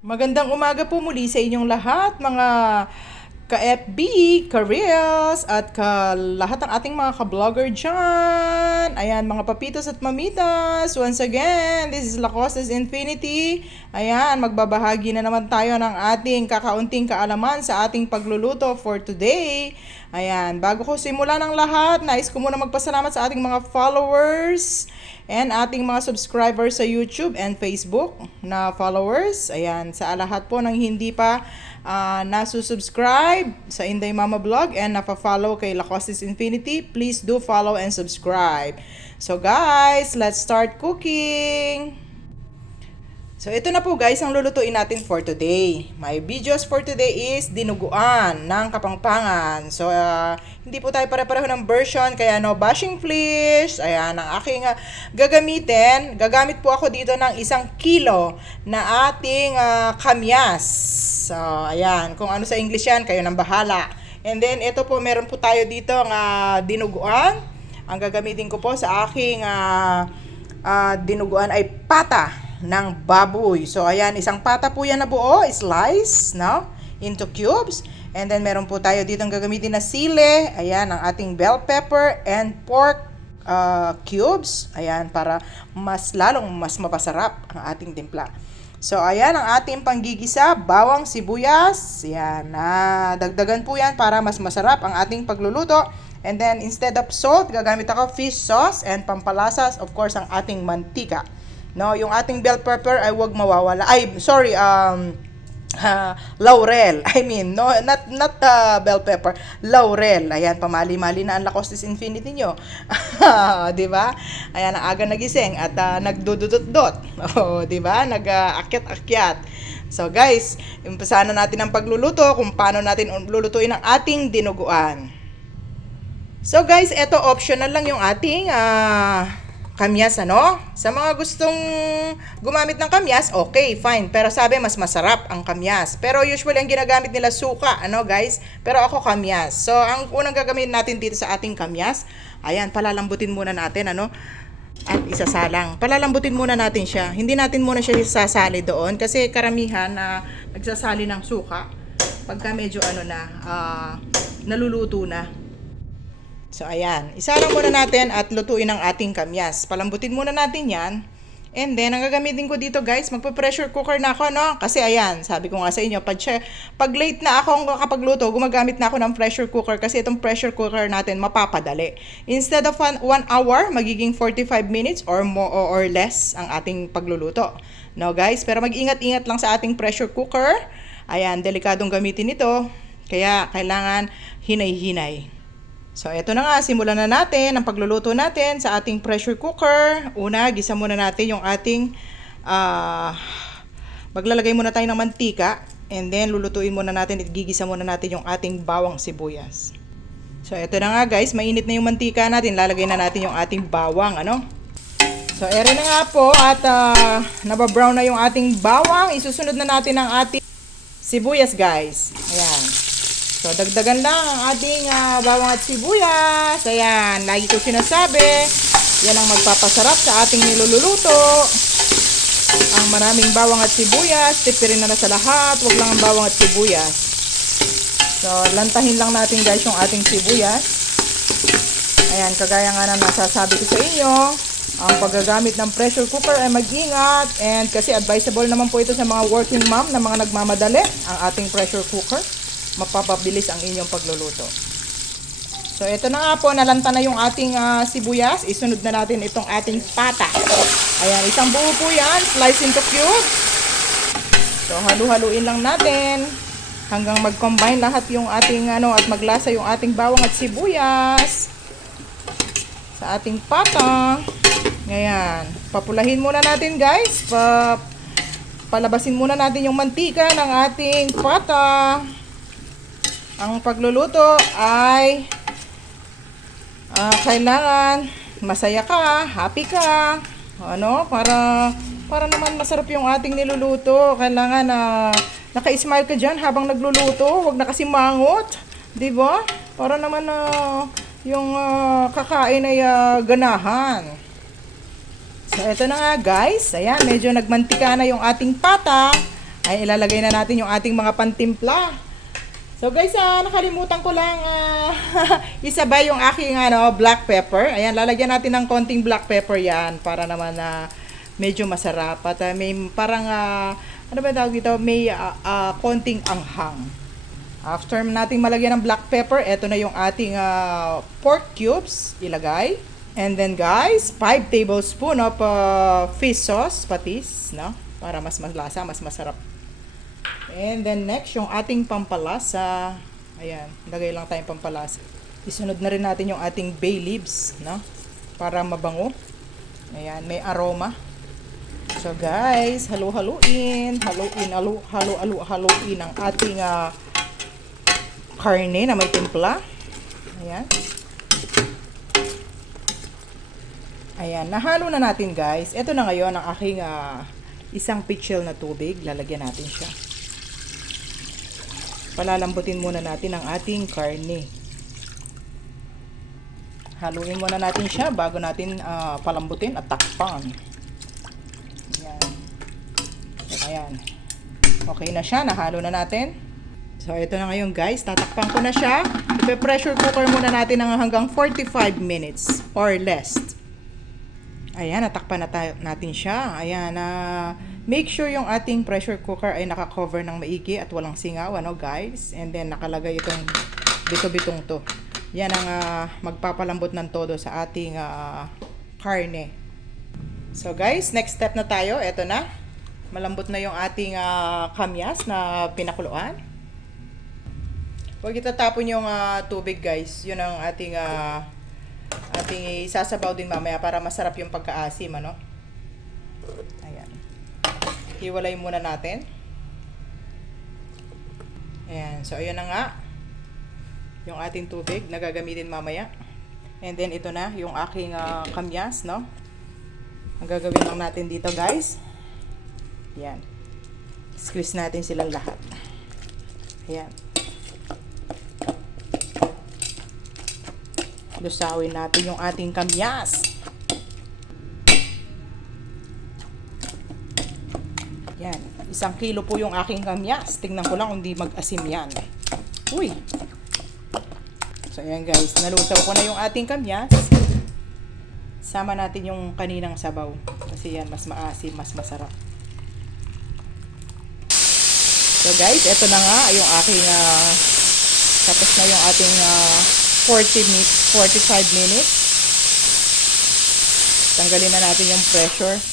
Magandang umaga po muli sa inyong lahat, mga ka-FB, ka-Reels, at ka lahat ng ating mga ka-vlogger dyan. Ayan, mga papitos at mamitas. Once again, this is Lacostes Infinity. Ayan, magbabahagi na naman tayo ng ating kakaunting kaalaman sa ating pagluluto for today. Ayan, bago ko simulan ng lahat, nais ko muna magpasalamat sa ating mga followers and ating mga subscribers sa YouTube and Facebook na followers. Ayan, sa lahat po ng hindi pa uh, nasusubscribe sa Inday Mama Vlog and napa-follow kay Lacostes Infinity, please do follow and subscribe. So guys, let's start cooking! So ito na po guys ang lulutuin natin for today. My videos for today is dinuguan ng kapangpangan. So uh, hindi po tayo pare-pareho ng version kaya no bashing flesh. Ayan ang aking uh, gagamitin. Gagamit po ako dito ng isang kilo na ating uh, kamyas. So ayan kung ano sa English yan kayo nang bahala. And then ito po meron po tayo dito ng uh, dinuguan. Ang gagamitin ko po sa aking uh, uh, dinuguan ay pata ng baboy. So, ayan, isang pata po yan na buo, slice, no? Into cubes. And then, meron po tayo dito ang gagamitin na sile. Ayan, ang ating bell pepper and pork uh, cubes. Ayan, para mas lalong mas mapasarap ang ating timpla. So, ayan ang ating panggigisa, bawang sibuyas. Ayan, na dagdagan po yan para mas masarap ang ating pagluluto. And then, instead of salt, gagamit ako fish sauce and pampalasas, of course, ang ating mantika. No, yung ating bell pepper ay wag mawawala. Ay, sorry, um uh, laurel. I mean, no, not not uh, bell pepper, laurel. Ayan, pamali-mali na ang Lacostes Infinity nyo. 'Di ba? Ayan, aga nagising at uh, nagdududot-dot. Oh, 'di ba? Nag-aakyat-akyat. So guys, umpisahan na natin ang pagluluto kung paano natin lulutuin ang ating dinuguan. So guys, ito optional lang yung ating uh, kamyas, ano? Sa mga gustong gumamit ng kamyas, okay, fine. Pero sabi, mas masarap ang kamyas. Pero usually, ang ginagamit nila suka, ano guys? Pero ako kamyas. So, ang unang gagamitin natin dito sa ating kamyas, ayan, palalambutin muna natin, ano? At isasalang. Palalambutin muna natin siya. Hindi natin muna siya sasali doon kasi karamihan na nagsasali ng suka pagka medyo ano na, uh, naluluto na. So, ayan. Isalang muna natin at lutuin ang ating kamyas. Palambutin muna natin yan. And then, ang gagamitin ko dito guys, magpa-pressure cooker na ako, no? Kasi ayan, sabi ko nga sa inyo, pag, pag late na ako kapag luto, gumagamit na ako ng pressure cooker kasi itong pressure cooker natin mapapadali. Instead of 1 hour, magiging 45 minutes or more or less ang ating pagluluto. No guys, pero mag-ingat-ingat lang sa ating pressure cooker. Ayan, delikadong gamitin ito. Kaya kailangan hinay-hinay. So, eto na nga, simulan na natin ang pagluluto natin sa ating pressure cooker. Una, gisa muna natin yung ating, uh, maglalagay muna tayo ng mantika. And then, lulutuin muna natin at gigisa muna natin yung ating bawang sibuyas. So, eto na nga guys, mainit na yung mantika natin. Lalagay na natin yung ating bawang, ano? So, ere na nga po at uh, nababrown na yung ating bawang. Isusunod na natin ang ating sibuyas guys. Ayan. So, dagdagan lang ang ating uh, bawang at sibuyas. Ayan, lagi ko sinasabi, yan ang magpapasarap sa ating niluluto. Ang maraming bawang at sibuyas, tipirin na na sa lahat, wag lang ang bawang at sibuyas. So, lantahin lang natin guys yung ating sibuyas. Ayan, kagaya nga na nasasabi ko sa inyo, ang paggagamit ng pressure cooker ay mag-ingat and kasi advisable naman po ito sa mga working mom na mga nagmamadali ang ating pressure cooker mapapabilis ang inyong pagluluto. So, ito na nga po, nalanta na yung ating uh, sibuyas. Isunod na natin itong ating pata. Ayan, isang buo po yan. Slice into cube. So, halu-haluin lang natin hanggang mag-combine lahat yung ating ano at maglasa yung ating bawang at sibuyas sa ating pata. Ngayon, papulahin muna natin guys. Pa palabasin muna natin yung mantika ng ating pata. Ang pagluluto ay uh, kailangan masaya ka, happy ka. Ano, para para naman masarap yung ating niluluto. Kailangan na uh, naka-smile ka diyan habang nagluluto, wag na kasi mangot, 'di ba? Para naman na uh, yung uh, kakain ay uh, ganahan. So, ito na nga guys. Ayan, medyo nagmantika na yung ating pata. ay ilalagay na natin yung ating mga pantimpla. So guys, ah, nakalimutan ko lang ah, isabay yung aking ano, black pepper. Ayan, lalagyan natin ng konting black pepper yan para naman na medyo masarap. At ah, may parang, ah, ano ba tawag dito? May ah, ah, konting anghang. After nating malagyan ng black pepper, eto na yung ating ah, pork cubes. Ilagay. And then guys, 5 tablespoon of ah, fish sauce, patis, no? Para mas malasa, mas masarap. And then next, yung ating pampalasa. Ayan, lagay lang tayong pampalasa. Isunod na rin natin yung ating bay leaves, no? Para mabango. Ayan, may aroma. So guys, halo-haluin, haluin, halo, halo, halo, haluin ang ating ah, karne na may timpla. Ayan. Ayan, nahalo na natin guys. Ito na ngayon ang aking ah, isang pitchel na tubig. Lalagyan natin siya. Palalambutin muna natin ang ating karne. Haluin muna natin siya bago natin ah, palambutin at takpan. Ayan. Ayan. Okay na siya. Nahalo na natin. So, ito na ngayon guys. Tatakpan ko na siya. Ipe-pressure cooker muna natin ng hanggang 45 minutes or less. Ayan, natakpan na tayo, natin siya. Ayan, na make sure yung ating pressure cooker ay naka-cover ng maigi at walang singaw, ano guys. And then nakalagay itong bito-bitong to. Yan ang ah, magpapalambot ng todo sa ating ah, karne. So guys, next step na tayo. Ito na. Malambot na yung ating ah, kamyas na pinakuluan. Huwag itatapon yung ah, tubig guys. Yun ang ating ah, ating isasabaw din mamaya para masarap yung pagkaasim, ano? Hiwalay muna natin. Ayan. So, ayan na nga. Yung ating tubig na gagamitin mamaya. And then, ito na yung aking ah, kamyas, no? Ang gagawin lang natin dito, guys. Ayan. Squeeze natin silang lahat. Ayan. Lusawin natin yung ating kamyas. Yan. Isang kilo po yung aking kamyas. Tingnan ko lang kung di mag-asim yan. Uy! So, ayan guys. Nalusaw ko na yung ating kamyas. Sama natin yung kaninang sabaw. Kasi yan, mas maasim, mas masarap. So guys, eto na nga yung aking ah, tapos na yung ating ah, 40 minutes, 45 minutes. Tanggalin na natin yung pressure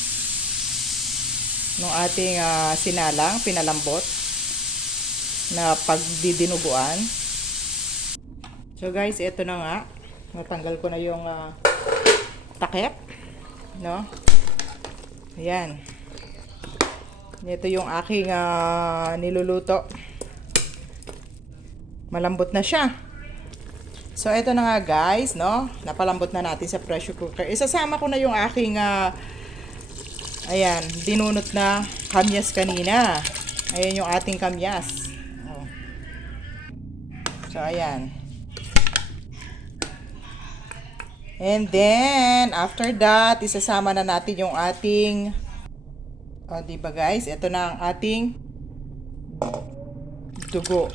ng ating ah, sinalang, pinalambot na pagdidinuguan. So guys, eto na nga. Natanggal ko na yung ah, takip. No? Ayan. Ito yung aking ah, niluluto. Malambot na siya. So, ito na nga guys, no? Napalambot na natin sa pressure cooker. Isasama ko na yung aking, ah, ayan, dinunot na kamyas kanina. Ayan yung ating kamyas. Oh. So, ayan. And then, after that, isasama na natin yung ating, o, di ba guys? Ito na ang ating dugo.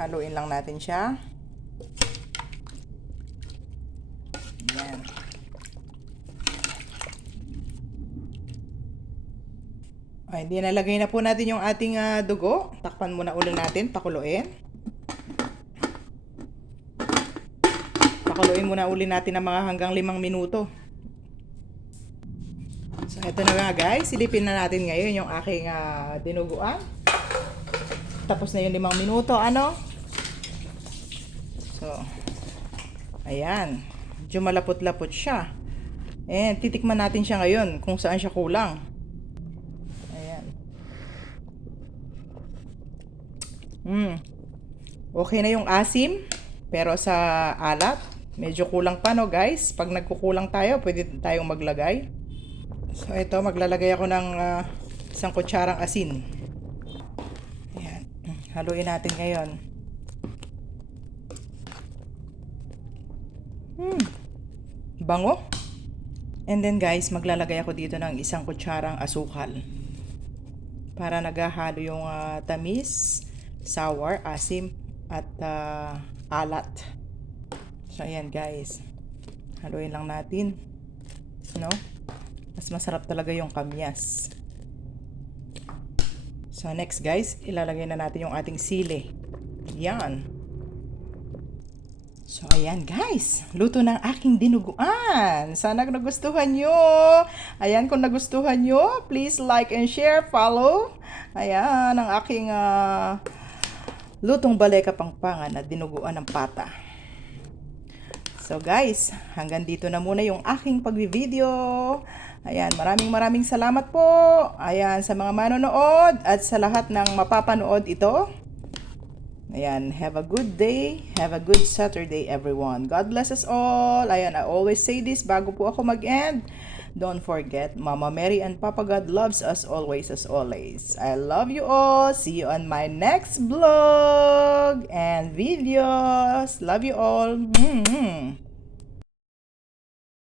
Haluin lang natin siya. Yan. Ay, di nalagay na po natin yung ating ah, dugo. Takpan muna ulo natin, pakuluin. Pakuluin muna uli natin ng mga hanggang limang minuto. So, eto na nga guys. Silipin na natin ngayon yung aking ah, dinuguan. Tapos na yung limang minuto. Ano? So, ayan. Medyo malapot-lapot siya. And titikman natin siya ngayon kung saan siya kulang. Ayan. Mm. Okay na yung asim. Pero sa alat, medyo kulang pa no guys. Pag nagkukulang tayo, pwede tayong maglagay. So ito, maglalagay ako ng ah, isang kutsarang asin. Ayan. Haluin natin ngayon. Hmm. Bango. And then guys, maglalagay ako dito ng isang kutsarang asukal. Para nagahalo yung ah, tamis, sour, asim, at ah, alat. So ayan guys. Haluin lang natin. No? Mas masarap talaga yung kamyas. So next guys, ilalagay na natin yung ating sili. Yan. So ayan guys, luto ng aking dinuguan. Sana nagustuhan nyo. Ayan, kung nagustuhan nyo, please like and share, follow. Ayan, ang aking ah, lutong baleka pangpangan at dinuguan ng pata. So guys, hanggang dito na muna yung aking pagvi-video. Ayan, maraming maraming salamat po. Ayan, sa mga manonood at sa lahat ng mapapanood ito. Ayan, have a good day. Have a good Saturday, everyone. God bless us all. Ayan, I always say this bago po ako mag-end. Don't forget, Mama Mary and Papa God loves us always as always. I love you all. See you on my next vlog and videos. Love you all. Mhm.